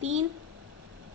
3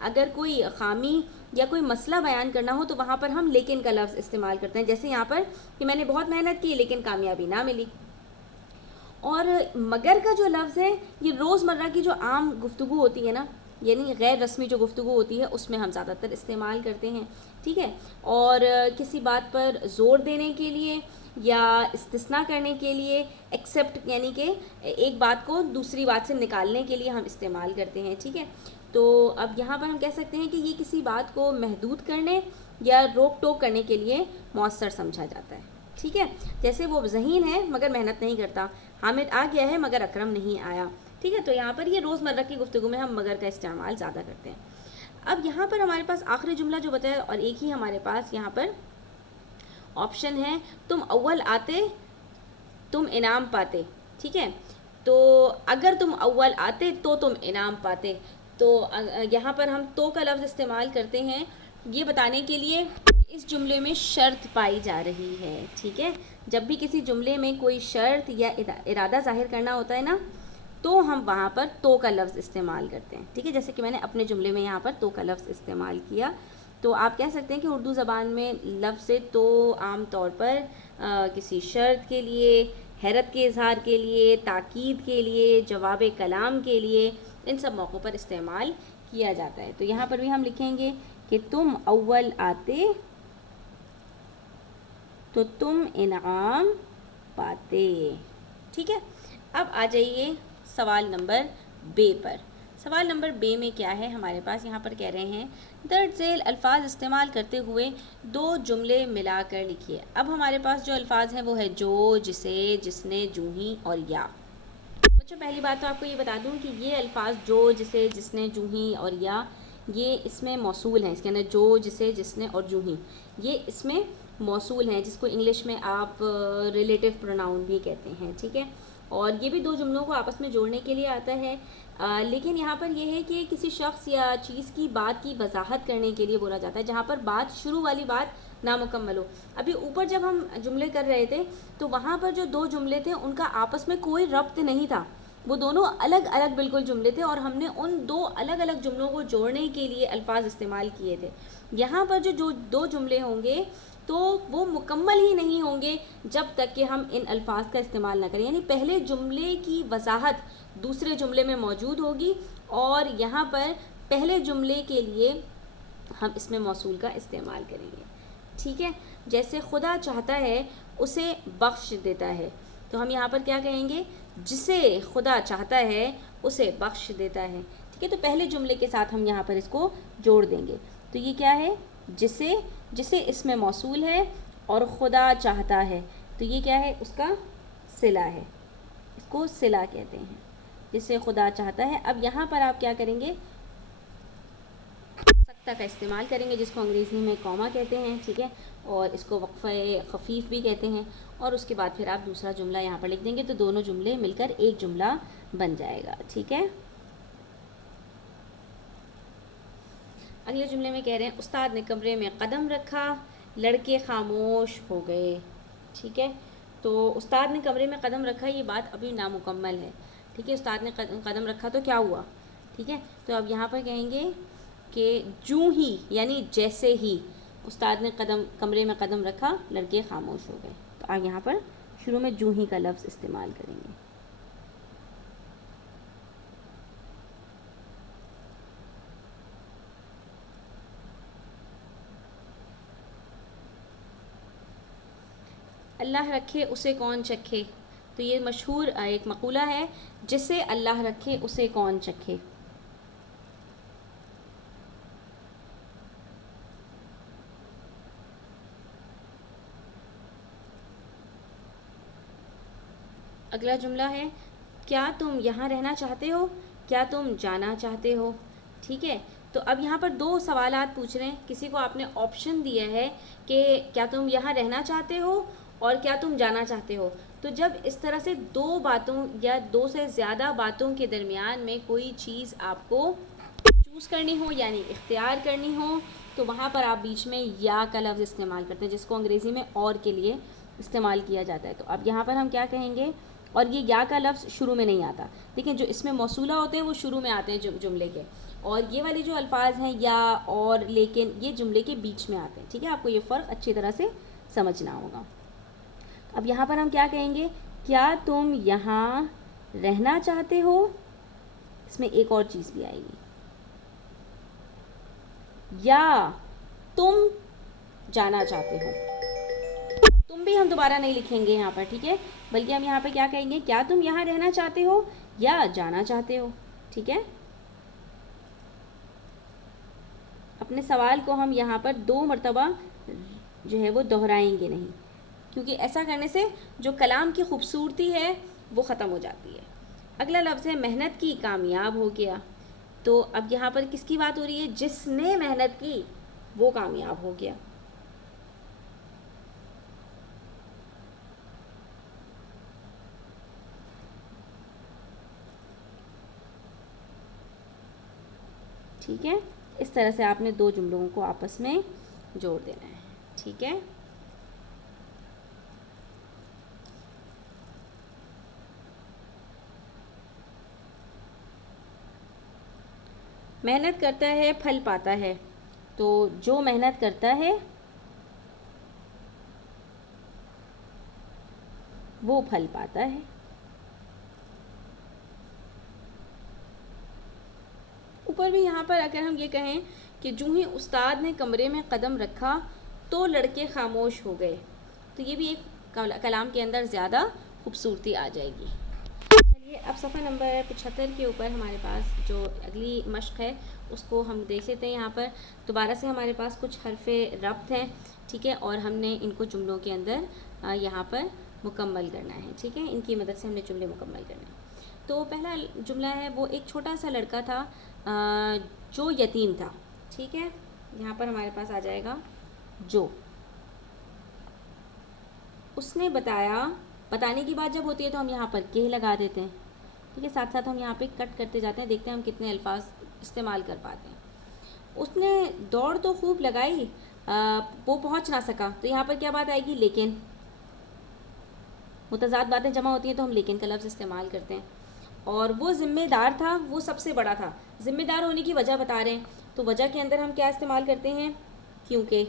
اگر کوئی خامی یا کوئی مسئلہ بیان کرنا ہو تو وہاں پر ہم لیکن کا لفظ استعمال کرتے ہیں، جیسے یہاں پر کہ میں نے بہت محنت کی لیکن کامیابی نہ ملی. اور مگر کا جو لفظ ہے یہ روزمرہ کی جو عام گفتگو ہوتی ہے نا، یعنی غیر رسمی جو گفتگو ہوتی ہے اس میں ہم زیادہ تر استعمال کرتے ہیں، ٹھیک ہے. اور کسی بات پر زور دینے کے لیے یا استثناء کرنے کے لیے، ایکسیپٹ یعنی کہ ایک بات کو دوسری بات سے نکالنے کے لیے ہم استعمال کرتے ہیں، ٹھیک ہے. تو اب یہاں پر ہم کہہ سکتے ہیں کہ یہ کسی بات کو محدود کرنے یا روک ٹوک کرنے کے لیے مؤثر سمجھا جاتا ہے، ٹھیک ہے. جیسے وہ ذہین ہے مگر محنت نہیں کرتا، حامد آ گیا ہے مگر اکرم نہیں آیا، ٹھیک ہے. تو یہاں پر یہ روزمرہ کی گفتگو میں ہم مگر کا استعمال زیادہ کرتے ہیں. اب یہاں پر ہمارے پاس آخری جملہ جو بتایا، اور ایک ہی ہمارے پاس یہاں پر آپشن ہے، تم اول آتے تم انعام پاتے، ٹھیک ہے. تو اگر تم اول آتے تو تم انعام پاتے. تو یہاں پر ہم تو کا لفظ استعمال کرتے ہیں یہ بتانے کے لیے اس جملے میں شرط پائی جا رہی ہے، ٹھیک ہے. جب بھی کسی جملے میں کوئی شرط یا ارادہ ظاہر کرنا ہوتا ہے نا تو ہم وہاں پر تو کا لفظ استعمال کرتے ہیں، ٹھیک ہے. جیسے کہ میں نے اپنے جملے میں یہاں پر تو کا لفظ استعمال کیا. تو آپ کہہ سکتے ہیں کہ اردو زبان میں لفظ تو عام طور پر کسی شرط کے لیے، حیرت کے اظہار کے لیے، تاکید کے لیے، جواب کلام کے لیے، ان سب موقعوں پر استعمال کیا جاتا ہے. تو یہاں پر بھی ہم لکھیں گے کہ تم اول آتے تو تم انعام پاتے، ٹھیک ہے. اب آ جائیے سوال نمبر بے پر. سوال نمبر بے میں کیا ہے ہمارے پاس، یہاں پر کہہ رہے ہیں درج ذیل الفاظ استعمال کرتے ہوئے دو جملے ملا کر لکھیے. اب ہمارے پاس جو الفاظ ہیں وہ ہے جو، جسے، جس نے، جو ہی اور یا. بچوں پہلی بات تو آپ کو یہ بتا دوں کہ یہ الفاظ جو، جسے، جس نے، جو ہی اور یا یہ اس میں موصول ہیں. اس کے اندر جو، جسے، جس نے اور جو ہی یہ اس میں موصول ہیں، جس کو انگلش میں آپ ریلیٹیو پروناؤن بھی کہتے ہیں، ٹھیک ہے. اور یہ بھی دو جملوں کو آپس میں جوڑنے کے لیے آتا ہے. لیکن یہاں پر یہ ہے کہ کسی شخص یا چیز کی بات کی وضاحت کرنے کے لیے بولا جاتا ہے، جہاں پر بات شروع والی بات نامکمل ہو. ابھی اوپر جب ہم جملے کر رہے تھے تو وہاں پر جو دو جملے تھے ان کا آپس میں کوئی ربط نہیں تھا، وہ دونوں الگ الگ بالکل جملے تھے اور ہم نے ان دو الگ الگ جملوں کو جوڑنے کے لیے الفاظ استعمال کیے تھے. یہاں پر جو دو جملے ہوں گے تو وہ مکمل ہی نہیں ہوں گے جب تک کہ ہم ان الفاظ کا استعمال نہ کریں. یعنی پہلے جملے کی وضاحت دوسرے جملے میں موجود ہوگی اور یہاں پر پہلے جملے کے لیے ہم اس میں موصول کا استعمال کریں گے، ٹھیک ہے. جیسے خدا چاہتا ہے اسے بخش دیتا ہے، تو ہم یہاں پر کیا کہیں گے، جسے خدا چاہتا ہے اسے بخش دیتا ہے، ٹھیک ہے. تو پہلے جملے کے ساتھ ہم یہاں پر اس کو جوڑ دیں گے. تو یہ کیا ہے، جسے، جسے اس میں موصول ہے اور خدا چاہتا ہے تو یہ کیا ہے، اس کا صلہ ہے، اس کو صلہ کہتے ہیں، جسے خدا چاہتا ہے. اب یہاں پر آپ کیا کریں گے، سکتہ کا استعمال کریں گے جس کو انگریزی میں کوما کہتے ہیں، ٹھیک ہے. اور اس کو وقفہ خفیف بھی کہتے ہیں. اور اس کے بعد پھر آپ دوسرا جملہ یہاں پر لکھ دیں گے تو دونوں جملے مل کر ایک جملہ بن جائے گا، ٹھیک ہے. اگلے جملے میں کہہ رہے ہیں استاد نے کمرے میں قدم رکھا، لڑکے خاموش ہو گئے، ٹھیک ہے. تو استاد نے کمرے میں قدم رکھا، یہ بات ابھی نامکمل ہے، ٹھیک ہے. استاد نے قدم رکھا تو کیا ہوا، ٹھیک ہے. تو اب یہاں پر کہیں گے کہ جوں ہی یعنی جیسے ہی استاد نے کمرے میں قدم رکھا لڑکے خاموش ہو گئے. تو آپ یہاں پر شروع میں جوں ہی کا لفظ استعمال کریں گے. اللہ رکھے اسے کون چکھے، تو یہ مشہور ایک مقولہ ہے، جسے اللہ رکھے اسے کون چکھے. اگلا جملہ ہے کیا تم یہاں رہنا چاہتے ہو، کیا تم جانا چاہتے ہو، ٹھیک ہے. تو اب یہاں پر دو سوالات پوچھ رہے ہیں، کسی کو آپ نے آپشن دیا ہے کہ کیا تم یہاں رہنا چاہتے ہو اور کیا تم جانا چاہتے ہو. تو جب اس طرح سے دو باتوں یا دو سے زیادہ باتوں کے درمیان میں کوئی چیز آپ کو چوز کرنی ہو یعنی اختیار کرنی ہو تو وہاں پر آپ بیچ میں یا کا لفظ استعمال کرتے ہیں جس کو انگریزی میں اور کے لیے استعمال کیا جاتا ہے. تو اب یہاں پر ہم کیا کہیں گے، اور یہ یا کا لفظ شروع میں نہیں آتا، لیکن جو اس میں موصولہ ہوتے ہیں وہ شروع میں آتے ہیں جملے کے. اور یہ والے جو الفاظ ہیں یا اور لیکن یہ جملے کے بیچ میں آتے ہیں. ٹھیک ہے, آپ کو یہ فرق اچھی طرح سے سمجھنا ہوگا. اب یہاں پر ہم کیا کہیں گے, کیا تم یہاں رہنا چاہتے ہو. اس میں ایک اور چیز بھی آئے گی, یا تم جانا چاہتے ہو. تم بھی ہم دوبارہ نہیں لکھیں گے یہاں پر, ٹھیک ہے, بلکہ ہم یہاں پہ کیا کہیں گے, کیا تم یہاں رہنا چاہتے ہو یا جانا چاہتے ہو. ٹھیک ہے, اپنے سوال کو ہم یہاں پر 2 مرتبہ جو ہے وہ دہرائیں گے نہیں, کیونکہ ایسا کرنے سے جو کلام کی خوبصورتی ہے وہ ختم ہو جاتی ہے. اگلا لفظ ہے محنت کی, کامیاب ہو گیا. تو اب یہاں پر کس کی بات ہو رہی ہے, جس نے محنت کی وہ کامیاب ہو گیا. ٹھیک ہے, اس طرح سے آپ نے 2 جملوں کو آپس میں جوڑ دینا ہے. ٹھیک ہے, محنت کرتا ہے پھل پاتا ہے. تو جو محنت کرتا ہے وہ پھل پاتا ہے. اوپر بھی یہاں پر اگر ہم یہ کہیں کہ جو ہی استاد نے کمرے میں قدم رکھا تو لڑکے خاموش ہو گئے, تو یہ بھی ایک کلام کے اندر زیادہ خوبصورتی آ جائے گی. چلیے, اب صفحہ نمبر 75 کے اوپر ہمارے پاس جو اگلی مشق ہے اس کو ہم دیکھ لیتے ہیں. یہاں پر دوبارہ سے ہمارے پاس کچھ حرف ربط ہیں. ٹھیک ہے, اور ہم نے ان کو جملوں کے اندر یہاں پر مکمل کرنا ہے. ٹھیک ہے, ان کی مدد سے ہم نے جملے مکمل کرنے ہیں. تو پہلا جملہ ہے, وہ ایک چھوٹا سا لڑکا تھا جو یتیم تھا. ٹھیک ہے, یہاں پر ہمارے پاس آ جائے گا جو. اس نے بتایا, بتانے کی بات جب ہوتی ہے تو ہم یہاں پر کہ لگا دیتے ہیں. ٹھیک ہے, ساتھ ساتھ ہم یہاں پہ کٹ کرتے جاتے ہیں, دیکھتے ہیں ہم کتنے الفاظ استعمال کر پاتے ہیں. اس نے دوڑ تو خوب لگائی, وہ پہنچ نہ سکا. تو یہاں پر کیا بات آئے گی, لیکن. متضاد باتیں جمع ہوتی ہیں تو ہم لیکن کا لفظ استعمال کرتے ہیں. اور وہ ذمہ دار تھا, وہ سب سے بڑا تھا. ذمہ دار ہونے کی وجہ بتا رہے ہیں, تو وجہ کے اندر ہم کیا استعمال کرتے ہیں, کیونکہ.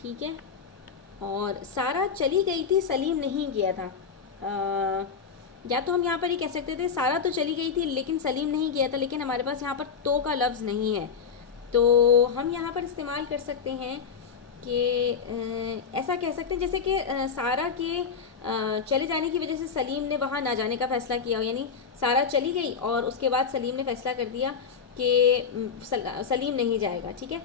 ٹھیک ہے, اور سارا چلی گئی تھی سلیم نہیں گیا تھا. یا تو ہم یہاں پر یہ کہہ سکتے تھے سارا تو چلی گئی تھی لیکن سلیم نہیں گیا تھا, لیکن ہمارے پاس یہاں پر تو کا لفظ نہیں ہے, تو ہم یہاں پر استعمال کر سکتے ہیں کہ ایسا کہہ سکتے ہیں جیسے کہ سارا کے چلے جانے کی وجہ سے سلیم نے وہاں نہ جانے کا فیصلہ کیا ہو. یعنی سارا چلی گئی اور اس کے بعد سلیم نے فیصلہ کر دیا کہ سلیم نہیں جائے گا. ٹھیک ہے,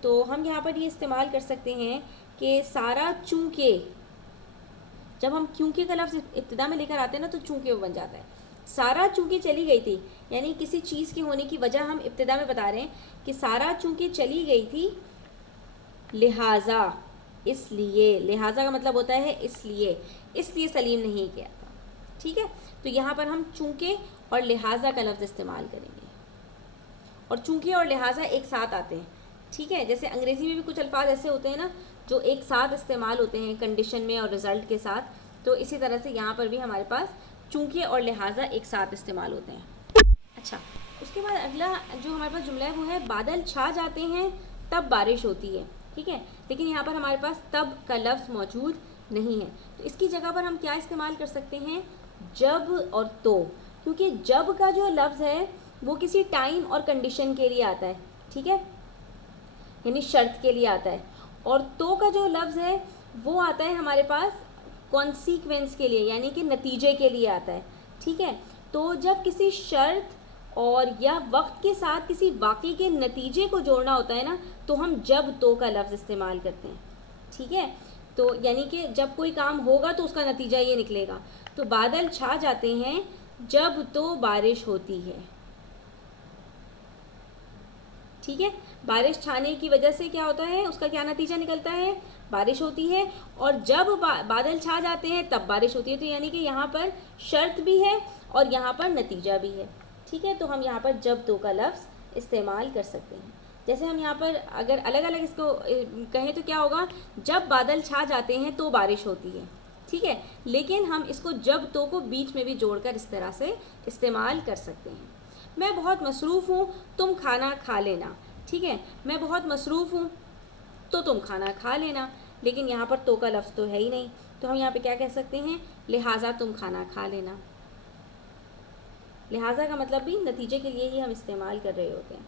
تو ہم یہاں پر یہ استعمال کر سکتے ہیں کہ سارا چونکہ, جب ہم کیونکہ کا لفظ ابتدا میں لے کر آتے ہیں نا تو چونکہ وہ بن جاتا ہے. سارا چونکہ چلی گئی تھی, یعنی کسی چیز کے ہونے کی وجہ ہم ابتدا میں بتا رہے ہیں کہ سارا چونکہ چلی گئی تھی لہٰذا, اس لیے. لہٰذا کا مطلب ہوتا ہے اس لیے سلیم نہیں گیا تھا. ٹھیک ہے, تو یہاں پر ہم چونکہ اور لہٰذا کا لفظ استعمال کریں گے, اور چونکہ اور لہٰذا ایک ساتھ آتے ہیں. ٹھیک ہے, جیسے انگریزی میں بھی کچھ الفاظ ایسے ہوتے ہیں نا جو ایک ساتھ استعمال ہوتے ہیں کنڈیشن میں اور رزلٹ کے ساتھ, تو اسی طرح سے یہاں پر بھی ہمارے پاس چونکہ اور لہٰذا ایک ساتھ استعمال ہوتے ہیں. اچھا, اس کے بعد اگلا جو ہمارے پاس جملہ ہے وہ ہے بادل چھا جاتے ہیں تب بارش ہوتی ہے. ٹھیک ہے, لیکن یہاں پر ہمارے پاس تب کا لفظ موجود نہیں ہے, تو اس کی جگہ پر ہم کیا استعمال کر سکتے ہیں, جب اور تو. کیونکہ جب کا جو لفظ ہے وہ کسی ٹائم اور کنڈیشن کے لیے آتا ہے. ٹھیک ہے, یعنی شرط کے لیے آتا ہے, اور تو کا جو لفظ ہے وہ آتا ہے ہمارے پاس کانسیکوینس کے لیے, یعنی کہ نتیجے کے لیے آتا ہے. ٹھیک ہے, تو جب کسی شرط اور یا وقت کے ساتھ کسی واقعے کے نتیجے کو جوڑنا ہوتا ہے نا تو ہم جب تو کا لفظ استعمال کرتے ہیں. ٹھیک ہے, تو یعنی کہ جب کوئی کام ہوگا تو اس کا نتیجہ یہ نکلے گا. تو بادل چھا جاتے ہیں جب تو بارش ہوتی ہے. ٹھیک ہے, بارش چھانے کی وجہ سے کیا ہوتا ہے, اس کا کیا نتیجہ نکلتا ہے, بارش ہوتی ہے. اور جب بادل چھا جاتے ہیں تب بارش ہوتی ہے, تو یعنی کہ یہاں پر شرط بھی ہے اور یہاں پر نتیجہ بھی ہے. ٹھیک ہے, تو ہم یہاں پر جب تو کا لفظ استعمال کر سکتے ہیں. جیسے ہم یہاں پر اگر الگ الگ اس کو کہیں تو کیا ہوگا, جب بادل چھا جاتے ہیں تو بارش ہوتی ہے. ٹھیک ٹھیک ہے. لیکن ہم اس کو جب تو کو بیچ میں بھی جوڑ کر اس طرح سے استعمال کر سکتے ہیں. میں بہت مصروف ہوں تم کھانا کھا لینا. ٹھیک ہے, میں بہت مصروف ہوں تو تم کھانا کھا لینا. لیکن یہاں پر تو کا لفظ تو ہے ہی نہیں, تو ہم یہاں پہ کیا کہہ سکتے ہیں, لہٰذا تم کھانا کھا لینا. لہٰذا کا مطلب بھی نتیجے کے لیے ہی ہم استعمال کر رہے ہوتے ہیں.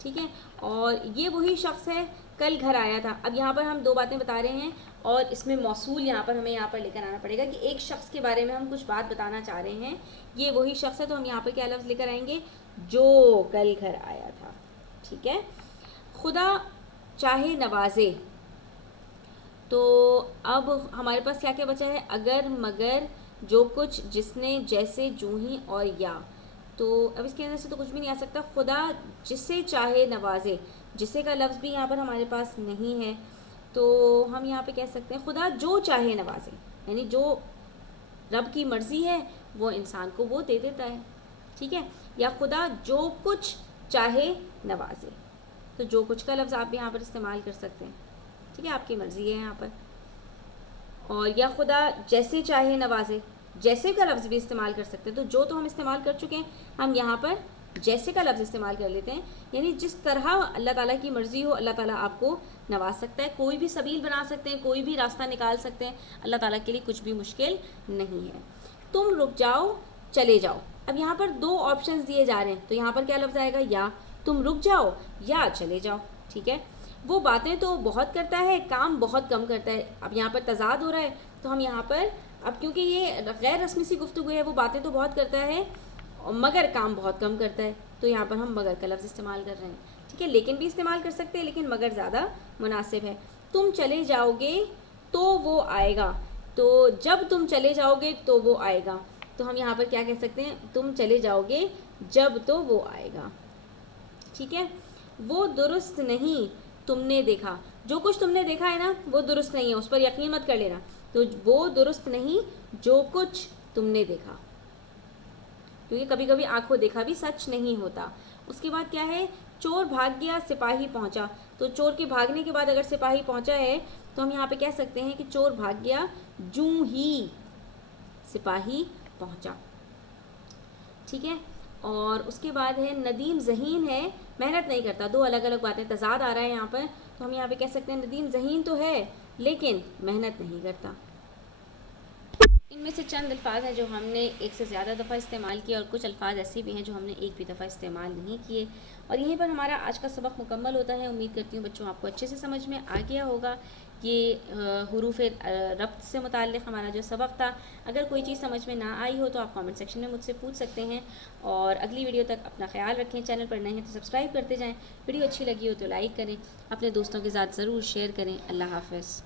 ٹھیک ہے, اور یہ وہی شخص ہے کل گھر آیا تھا. اب یہاں پر ہم دو باتیں بتا رہے ہیں اور اس میں موصول یہاں پر ہمیں یہاں پر لے کر آنا پڑے گا کہ ایک شخص کے بارے میں ہم کچھ بات بتانا چاہ رہے ہیں. یہ وہی شخص ہے, تو ہم یہاں پر کیا لفظ لے کر آئیں گے, جو کل گھر آیا تھا. ٹھیک ہے, خدا چاہے نوازے. تو اب ہمارے پاس کیا کیا بچا ہے, اگر مگر جو کچھ جس نے جیسے جو ہی اور یا. تو اب اس کے اندر سے تو کچھ بھی نہیں آ سکتا. خدا جسے چاہے نوازے, جسے کا لفظ بھی یہاں پر ہمارے پاس نہیں ہے, تو ہم یہاں پہ کہہ سکتے ہیں خدا جو چاہے نوازے, یعنی جو رب کی مرضی ہے وہ انسان کو وہ دے دیتا ہے. ٹھیک ہے, یا خدا جو کچھ چاہے نوازے. تو جو کچھ کا لفظ آپ یہاں پر استعمال کر سکتے ہیں. ٹھیک ہے, آپ کی مرضی ہے یہاں پر. اور یا خدا جیسے چاہے نوازے, جیسے کا لفظ بھی استعمال کر سکتے ہیں. تو جو تو ہم استعمال کر چکے ہیں, ہم یہاں پر جیسے کا لفظ استعمال کر لیتے ہیں. یعنی جس طرح اللہ تعالیٰ کی مرضی ہو اللہ تعالیٰ آپ کو نواز سکتا ہے. کوئی بھی سبیل بنا سکتے ہیں, کوئی بھی راستہ نکال سکتے ہیں. اللہ تعالیٰ کے لیے کچھ بھی مشکل نہیں ہے. تم رک جاؤ چلے جاؤ. اب یہاں پر دو آپشنز دیے جا رہے ہیں, تو یہاں پر کیا لفظ آئے گا, یا تم رک جاؤ یا چلے جاؤ. ٹھیک ہے, وہ باتیں تو بہت کرتا ہے کام بہت کم کرتا ہے. اب یہاں پر تضاد ہو رہا ہے, تو ہم یہاں پر اب کیونکہ یہ غیر رسمی سی گفتگو ہے, وہ باتیں تو بہت کرتا ہے مگر کام بہت کم کرتا ہے, تو یہاں پر ہم مگر کا لفظ استعمال کر رہے ہیں. ٹھیک ہے, لیکن بھی استعمال کر سکتے ہیں, لیکن مگر زیادہ مناسب ہے. تم چلے جاؤ گے تو وہ آئے گا. تو جب تم چلے جاؤ گے تو وہ آئے گا. تو ہم یہاں پر کیا کہہ سکتے ہیں, تم چلے جاؤ گے جب تو وہ آئے گا. ٹھیک ہے, وہ درست نہیں تم نے دیکھا. جو کچھ تم نے دیکھا ہے نا وہ درست نہیں ہے, اس پر یقین مت کر لینا. تو وہ درست نہیں جو کچھ تم نے دیکھا, کیونکہ کبھی کبھی آنکھوں دیکھا بھی سچ نہیں ہوتا. اس کے بعد کیا ہے, چور بھاگ گیا سپاہی پہنچا. تو چور کے بھاگنے کے بعد اگر سپاہی پہنچا ہے تو ہم یہاں پہ کہہ سکتے ہیں کہ چور بھاگ گیا جوں ہی سپاہی پہنچا. ٹھیک ہے, اور اس کے بعد ہے ندیم ذہین ہے محنت نہیں کرتا. دو الگ الگ باتیں, تضاد آ رہا ہے یہاں پر, تو ہم یہاں پہ کہہ سکتے ہیں ندیم ذہین تو ہے لیکن محنت نہیں کرتا. ان میں سے چند الفاظ ہیں جو ہم نے ایک سے زیادہ دفعہ استعمال کیے, اور کچھ الفاظ ایسے بھی ہیں جو ہم نے ایک بھی دفعہ استعمال نہیں کیے. اور یہیں پر ہمارا آج کا سبق مکمل ہوتا ہے. امید کرتی ہوں بچوں آپ کو اچھے سے سمجھ میں آ گیا ہوگا. یہ حروف ربط سے متعلق ہمارا جو سبق تھا. اگر کوئی چیز سمجھ میں نہ آئی ہو تو آپ کامنٹ سیکشن میں مجھ سے پوچھ سکتے ہیں. اور اگلی ویڈیو تک اپنا خیال رکھیں. چینل پر نئے ہیں تو سبسکرائب کرتے جائیں. ویڈیو اچھی لگی ہو تو لائک کریں, اپنے دوستوں کے ساتھ ضرور شیئر کریں. اللہ حافظ.